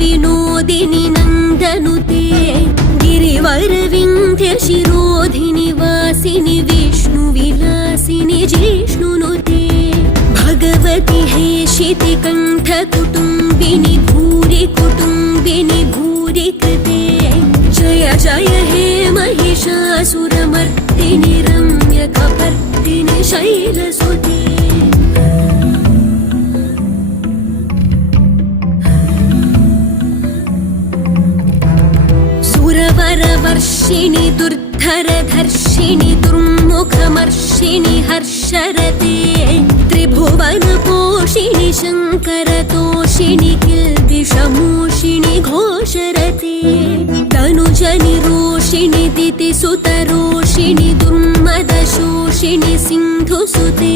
विनोदिनि नन्दनुते गिरिवरविन्ध्यशिरोधिनि वासिनि विष्णुविलासिनि जिष्णुनुते भगवति हेशिति कण्ठकुटुम्बिनि भूरि कुटुम्बिनि भूरि कृते जय जय हे महिषासुरमर्दिनि रम्यकपर्दिनि शैलसुते सुरवरवर्षिणि दुर्धरधर्षिणि दुर्मुखमर्षिणि हर्षरते त्रिभुवनपोषिणि शङ्करतोषिणि किल्बिषमूषिणि घोषरते तनुजनिरोषिणि दितिसुतरोषिणि दुर्मदशोषिणि सिन्धुसुते